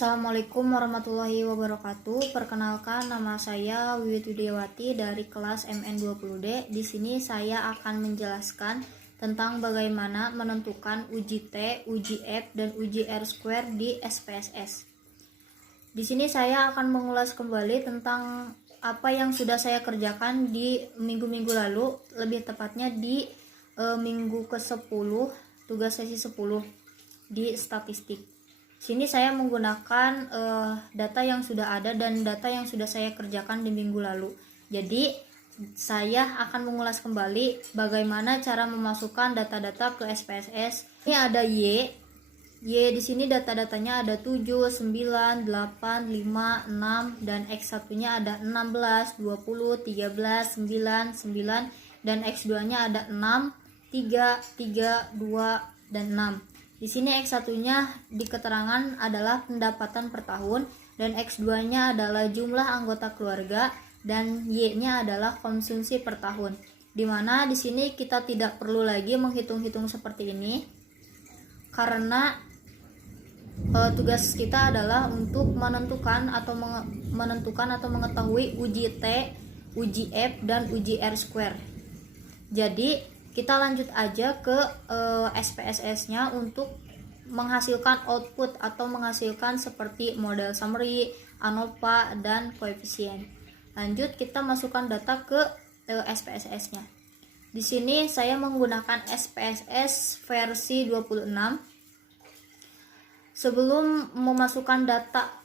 Assalamualaikum warahmatullahi wabarakatuh. Perkenalkan, nama saya Wiwit Widiawati dari kelas MN20D. Di sini saya akan menjelaskan tentang bagaimana menentukan uji T, uji F, dan uji R² di SPSS. Di sini saya akan mengulas kembali tentang apa yang sudah saya kerjakan di minggu-minggu lalu, lebih tepatnya di minggu ke-10, tugas sesi 10 di statistik. Sini saya menggunakan data yang sudah ada dan data yang sudah saya kerjakan di minggu lalu. Jadi saya akan mengulas kembali bagaimana cara memasukkan data-data ke SPSS. Ini ada Y di sini data-datanya ada 7, 9, 8, 5, 6, dan X1-nya ada 16, 20, 13, 9, 9, dan X2-nya ada 6, 3, 3, 2, dan 6. Di sini X1-nya di keterangan adalah pendapatan per tahun, dan X2-nya adalah jumlah anggota keluarga, dan Y-nya adalah konsumsi per tahun. Dimana di sini kita tidak perlu lagi menghitung-hitung seperti ini, karena tugas kita adalah untuk menentukan atau mengetahui uji T, uji F, dan uji R². Jadi kita lanjut aja ke SPSS-nya untuk menghasilkan output atau menghasilkan seperti model summary, ANOVA, dan koefisien. Lanjut kita masukkan data ke SPSS-nya. Di sini saya menggunakan SPSS versi 26. Sebelum memasukkan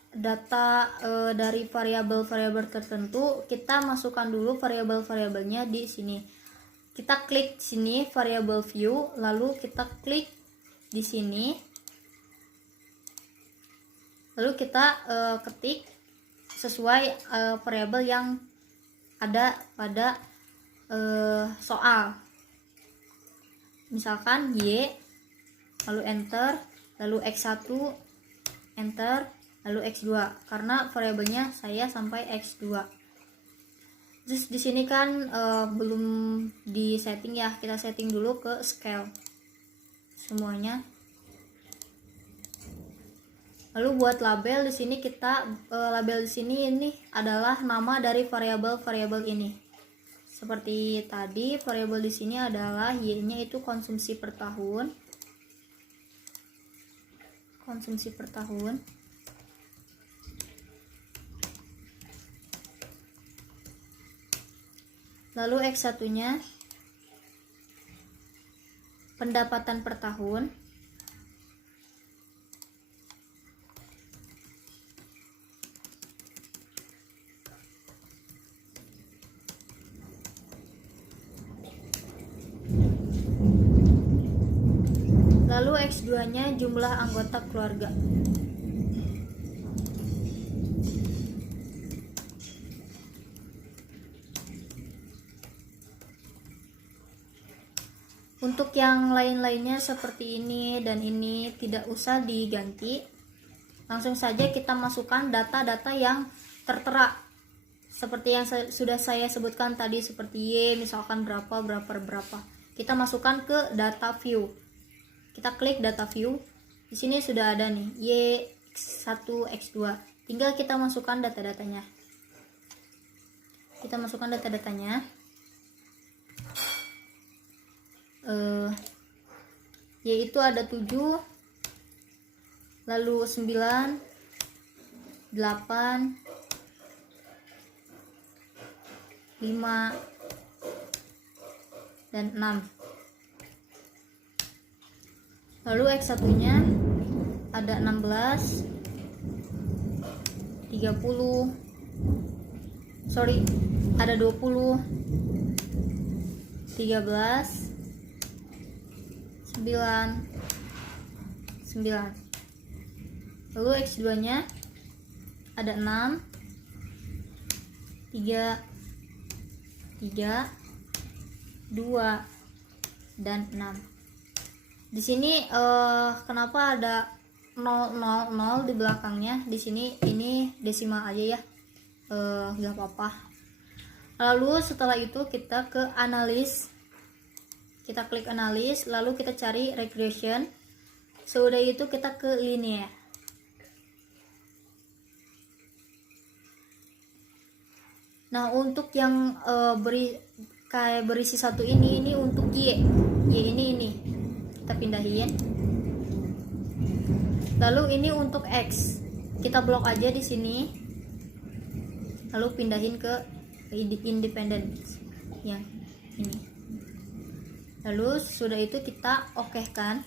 data dari variabel-variabel tertentu, kita masukkan dulu variabel-variabelnya di sini. Kita klik sini variable view, lalu kita klik di sini, lalu kita ketik sesuai variabel yang ada pada soal. Misalkan Y, lalu enter, lalu X1, enter, lalu X2, karena variabelnya saya sampai X2. Terus di sini kan belum di setting ya, kita setting dulu ke scale semuanya. Lalu buat label di sini kita label di sini ini adalah nama dari variabel-variabel ini. Seperti tadi variabel di sini adalah Y-nya itu konsumsi per tahun. Konsumsi per tahun. Lalu X1-nya pendapatan per tahun. Lalu X2-nya jumlah anggota keluarga. Untuk yang lain-lainnya seperti ini dan ini tidak usah diganti. Langsung saja kita masukkan data-data yang tertera. Seperti yang sudah saya sebutkan tadi, seperti Y misalkan berapa. Kita masukkan ke data view. Kita klik data view. Di sini sudah ada nih Y, X1, X2. Tinggal kita masukkan data-datanya. Kita masukkan data-datanya. Yaitu ada 7, lalu 9, 8, 5, dan 6. Lalu X1-nya ada 16, 30, ada 20, 13, 9. Lalu X2-nya ada 6, 3, 2, dan 6. Di sini kenapa ada 000 di belakangnya? Di sini ini desimal aja ya, nggak apa-apa. Lalu setelah itu kita ke analis. Kita klik analis, lalu kita cari regression. Sudah itu kita ke linear. Nah, untuk yang berisi satu ini untuk Y ini kita pindahin. Lalu ini untuk X, kita blok aja di sini, lalu pindahin ke independen yang ini. Lalu sudah itu kita oke-kan.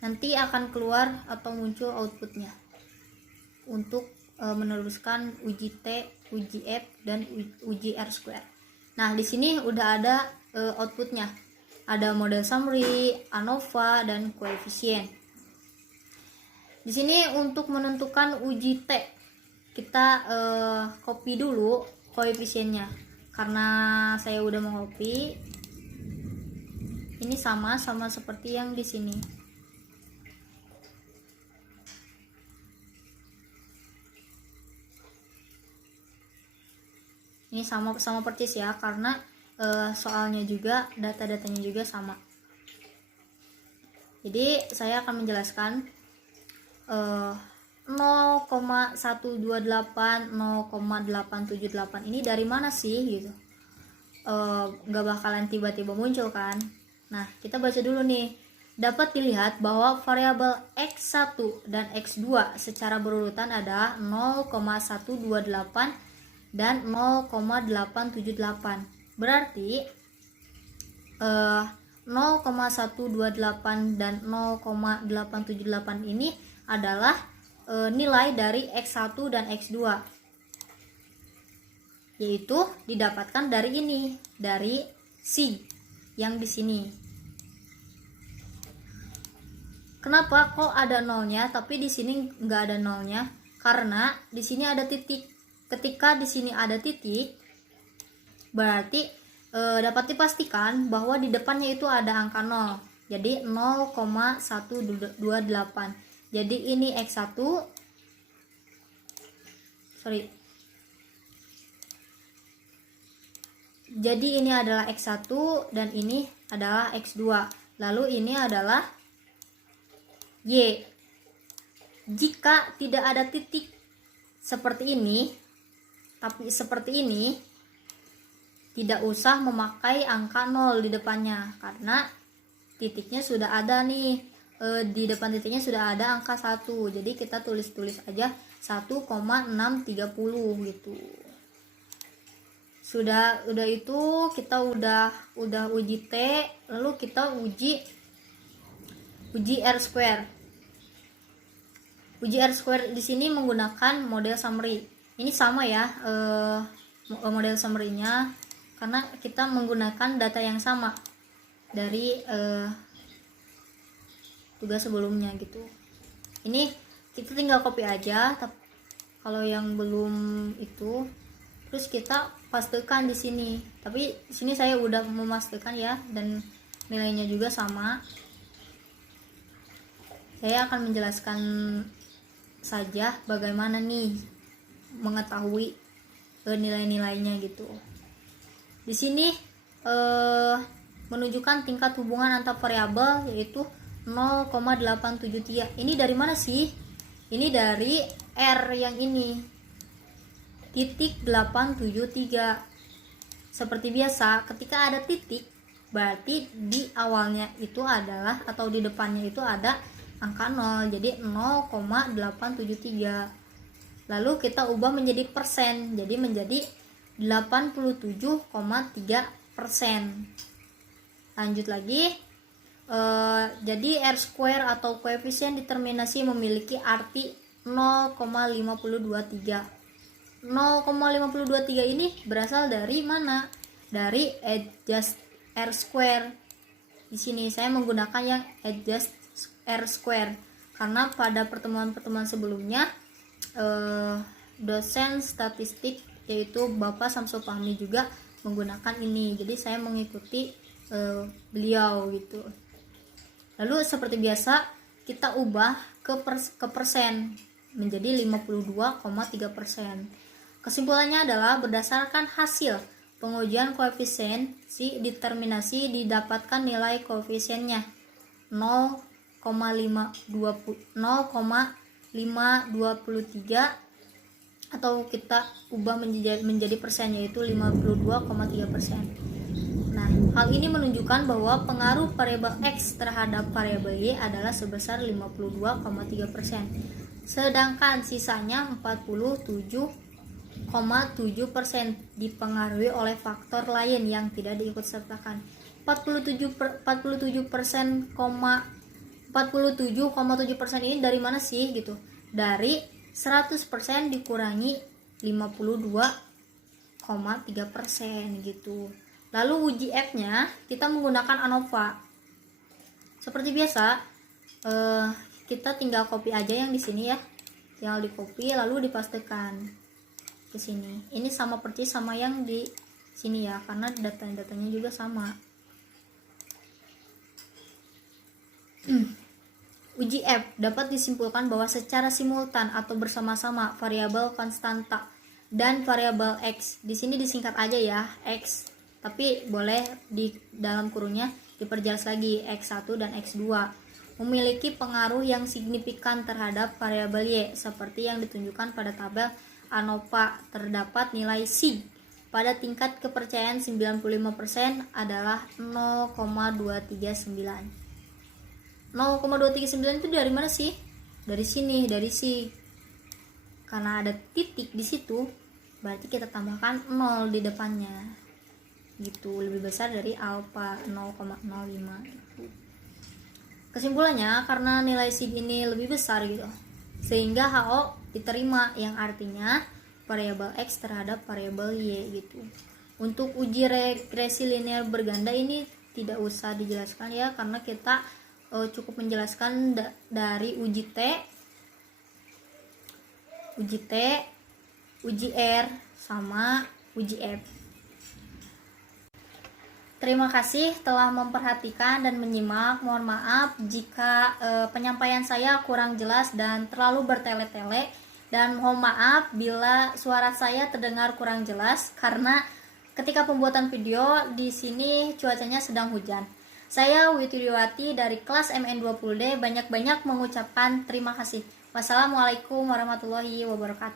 Nanti akan keluar atau muncul outputnya untuk meneruskan uji T, uji F, dan uji R². Nah, di sini udah ada outputnya. Ada model summary, ANOVA, dan koefisien. Di sini untuk menentukan uji T, kita copy dulu koefisiennya. Karena saya udah mengcopy. Ini sama seperti yang di sini. Ini sama persis ya, karena soalnya juga data-datanya juga sama. Jadi saya akan menjelaskan 0,128 0,878 ini dari mana sih gitu. Gak bakalan tiba-tiba muncul kan. Nah, kita baca dulu nih. Dapat dilihat bahwa variabel X1 dan X2 secara berurutan ada 0,128 dan 0,878. Berarti 0,128 dan 0,878 ini adalah nilai dari X1 dan X2, yaitu didapatkan dari ini, dari C yang di sini. Kenapa kok ada nolnya tapi di sini nggak ada nolnya? Karena di sini ada titik. Ketika di sini ada titik, berarti dapat dipastikan bahwa di depannya itu ada angka 0. Jadi 0,128. Jadi ini X1. Jadi ini adalah X1 dan ini adalah X2. Lalu ini adalah Y. Jika tidak ada titik seperti ini, tapi seperti ini, tidak usah memakai angka 0 di depannya, karena titiknya sudah ada nih. Di depan titiknya sudah ada angka 1. Jadi kita tulis aja 1,630 gitu. Sudah itu kita udah uji T, lalu kita uji R². Uji R² di sini menggunakan model summary. Ini sama ya, model summary-nya, karena kita menggunakan data yang sama dari tugas sebelumnya gitu. Ini kita tinggal copy aja, kalau yang belum itu, terus kita pastekan di sini. Tapi di sini saya udah memastikan ya, dan nilainya juga sama. Saya akan menjelaskan saja bagaimana nih mengetahui nilai-nilainya gitu. Di sini menunjukkan tingkat hubungan antar variabel, yaitu 0,873. Ini dari mana sih? Ini dari R yang ini, titik 873. Seperti biasa, ketika ada titik, berarti di awalnya itu adalah, atau di depannya itu ada angka 0, jadi 0,873. Lalu kita ubah menjadi persen, jadi menjadi 87,3%. Lanjut lagi, jadi R² atau koefisien determinasi memiliki arti 0,523. 0,523 ini berasal dari mana? Dari adjust R². Di sini saya menggunakan yang adjust R² karena pada pertemuan-pertemuan sebelumnya dosen statistik yaitu Bapak Samsul Fahmi juga menggunakan ini, jadi saya mengikuti beliau gitu. Lalu seperti biasa kita ubah ke persen menjadi 52,3%. Kesimpulannya adalah berdasarkan hasil pengujian koefisien si determinasi didapatkan nilai koefisiennya 0,523 atau kita ubah menjadi persen, yaitu 52,3%. Nah, hal ini menunjukkan bahwa pengaruh variabel X terhadap variabel Y adalah sebesar 52,3%. Sedangkan sisanya 47,7% dipengaruhi oleh faktor lain yang tidak diikutsertakan. 47,7% ini dari mana sih gitu? Dari 100% dikurangi 52,3% gitu. Lalu uji F-nya kita menggunakan ANOVA. Seperti biasa, kita tinggal copy aja yang di sini ya. Tinggal di copy lalu dipastekan ke sini. Ini sama persis sama yang di sini ya, karena datanya juga sama. Uji F dapat disimpulkan bahwa secara simultan atau bersama-sama variabel konstanta dan variabel X, di sini disingkat aja ya X, tapi boleh di dalam kurungnya diperjelas lagi X1 dan X2, memiliki pengaruh yang signifikan terhadap variabel Y seperti yang ditunjukkan pada tabel ANOVA. Terdapat nilai C pada tingkat kepercayaan 95% adalah 0,239. 0,239 itu dari mana sih? Dari sini, dari C. Karena ada titik di situ, berarti kita tambahkan 0 di depannya. Gitu, lebih besar dari alfa 0,05. Kesimpulannya, karena nilai sig ini lebih besar gitu, sehingga HO diterima, yang artinya variabel X terhadap variabel Y gitu. Untuk uji regresi linear berganda ini tidak usah dijelaskan ya, karena kita cukup menjelaskan dari uji T, uji R, sama uji F. Terima kasih telah memperhatikan dan menyimak. Mohon maaf jika penyampaian saya kurang jelas dan terlalu bertele-tele, dan mohon maaf bila suara saya terdengar kurang jelas karena ketika pembuatan video di sini cuacanya sedang hujan. Saya Widiwati dari kelas MN20D banyak-banyak mengucapkan terima kasih. Wassalamualaikum warahmatullahi wabarakatuh.